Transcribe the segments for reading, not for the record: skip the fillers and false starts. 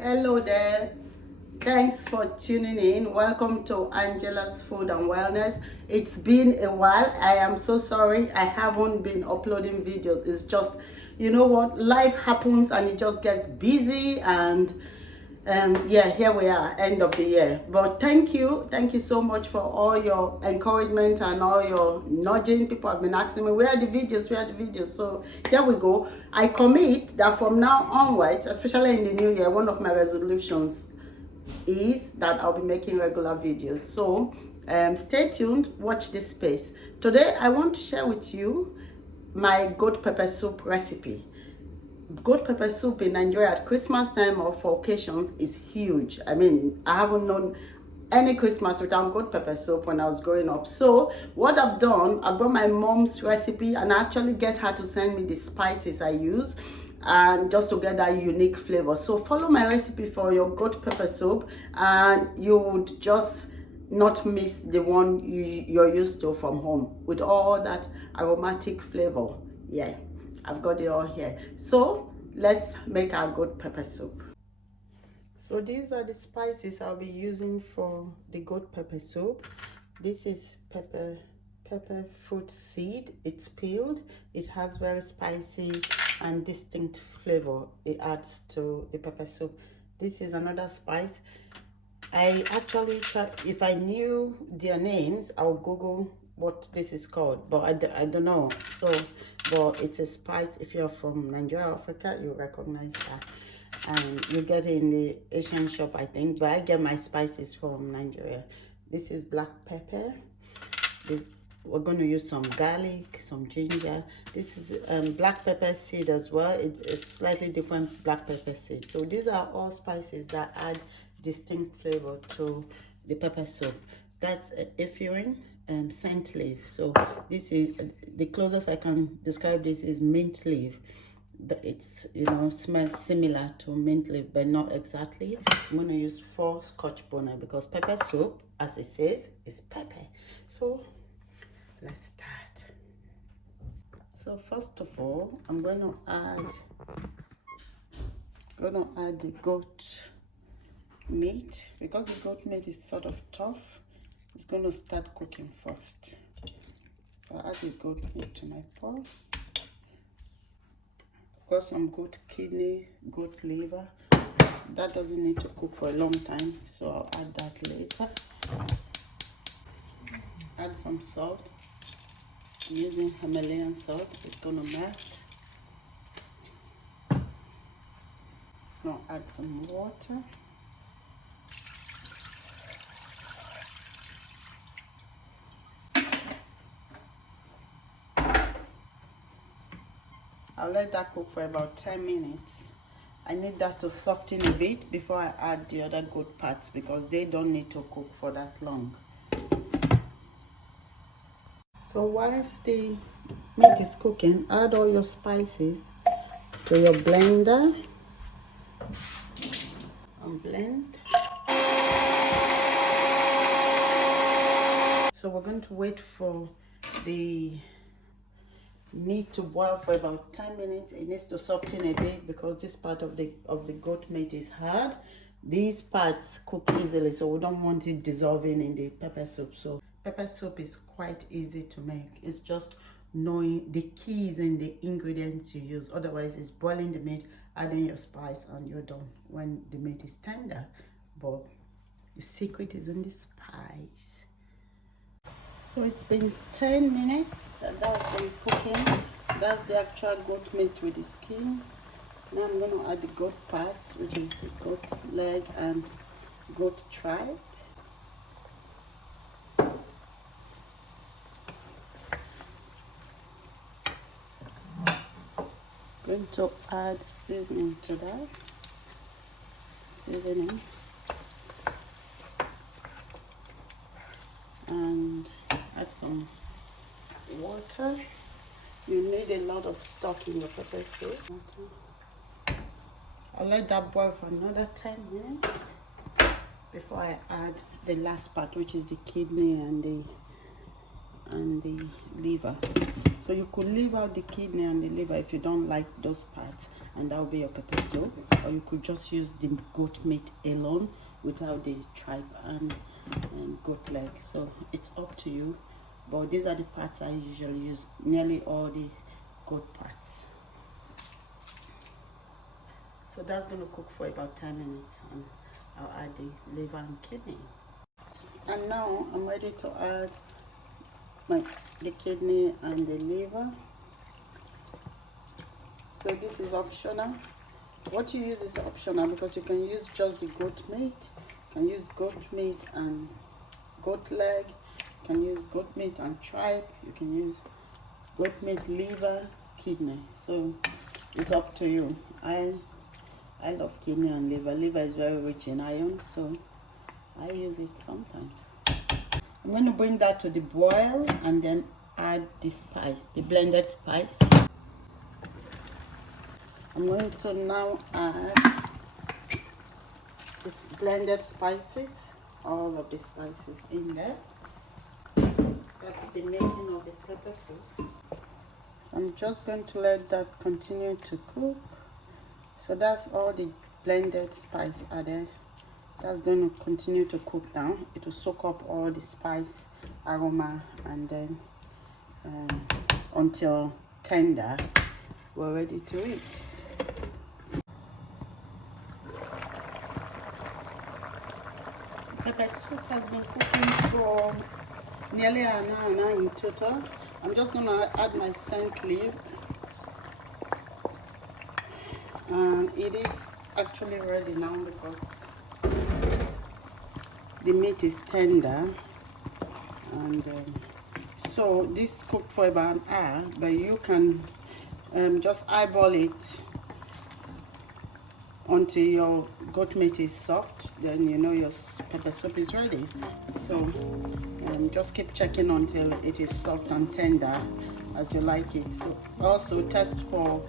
Hello there. Thanks for tuning in. Welcome to Angela's Food and Wellness. It's been a while. I am so sorry. I haven't been uploading videos. It's just, you know what? Life happens and it just gets busy and yeah, here we are, end of the year. But thank you so much for all your encouragement and all your nudging. People have been asking me, where are the videos, where are the videos? So here we go. I commit that from now onwards, especially in the new year, one of my resolutions is that I'll be making regular videos. So stay tuned, watch this space. Today I want to share with you my goat pepper soup recipe. Goat pepper soup in Nigeria at Christmas time or for occasions is huge. I mean, I haven't known any Christmas without goat pepper soup when I was growing up. So what I've done, I brought my mom's recipe and I actually get her to send me the spices I use and just to get that unique flavor. So follow my recipe for your goat pepper soup and you would just not miss the one you're used to from home with all that aromatic flavor. Yeah, I've got it all here. So let's make our goat pepper soup. So these are the spices I'll be using for the goat pepper soup. This is pepper fruit seed. It's peeled. It has very spicy and distinct flavor. It adds to the pepper soup. This is another spice. I actually try, if I knew their names, I'll Google what this is called, but I don't know. So, but it's a spice. If you're from Nigeria, Africa, you recognize that. And you get it in the Asian shop, I think, but I get my spices from Nigeria. This is black pepper. We're going to use some garlic, some ginger. This is black pepper seed as well. It's slightly different black pepper seed. So these are all spices that add distinct flavor to the pepper soup. That's Effirin and scent leaf. So this is the closest I can describe this is mint leaf. It's, you know, smells similar to mint leaf but not exactly. I'm going to use 4 scotch bonnet because pepper soup, as it says, is pepper. So let's start. So first of all, I'm going to add the goat meat because the goat meat is sort of tough. It's going to start cooking first. I'll add the goat meat to my pot. Got some goat kidney, goat liver. That doesn't need to cook for a long time, so I'll add that later. Add some salt. I'm using Himalayan salt. It's gonna melt. Now add some water. I'll let that cook for about 10 minutes. I need that to soften a bit before I add the other goat parts because they don't need to cook for that long. So once the meat is cooking, add all your spices to your blender and blend. So we're going to wait for the meat to boil for about 10 minutes. It needs to soften a bit because this part of the goat meat is hard. These parts cook easily, so we don't want it dissolving in the pepper soup. So pepper soup is quite easy to make. It's just knowing the keys and the ingredients you use. Otherwise, it's boiling the meat, adding your spice, and you're done when the meat is tender. But the secret is in the spice. So it's been 10 minutes that's been cooking. That's the actual goat meat with the skin. Now I'm going to add the goat parts, which is the goat leg and goat tripe. Going to add seasoning to that. Seasoning. And add some water. You need a lot of stock in your pepper soup. I'll let that boil for another 10 minutes before I add the last part, which is the kidney and and the liver. So you could leave out the kidney and the liver if you don't like those parts, and that will be your pepper soup. Or you could just use the goat meat alone without the tripe and goat leg. So it's up to you, but these are the parts I usually use, nearly all the goat parts. So that's going to cook for about 10 minutes, and I'll add the liver and kidney. And now I'm ready to add the kidney and the liver. So this is optional. What you use is optional, because you can use just the goat meat. You can use goat meat and goat leg. You can use goat meat and tripe. You can use goat meat, liver, kidney. So it's up to you. I love kidney and liver. Liver is very rich in iron, so I use it sometimes. I'm going to bring that to the boil and then add the spice, the blended spice. I'm going to now add this blended spices, all of the spices in there. That's the making of the pepper soup. So I'm just going to let that continue to cook. So that's all the blended spice added. That's going to continue to cook now. It will soak up all the spice aroma, and then until tender, we're ready to eat. Pepper soup has been cooking for nearly an hour in total. I'm just going to add my scent leaf, and it is actually ready now because the meat is tender. And so this cooked for about an hour, but you can just eyeball it until your goat meat is soft. Then you know your pepper soup is ready. So just keep checking until it is soft and tender as you like it. So also test for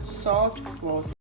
salt, for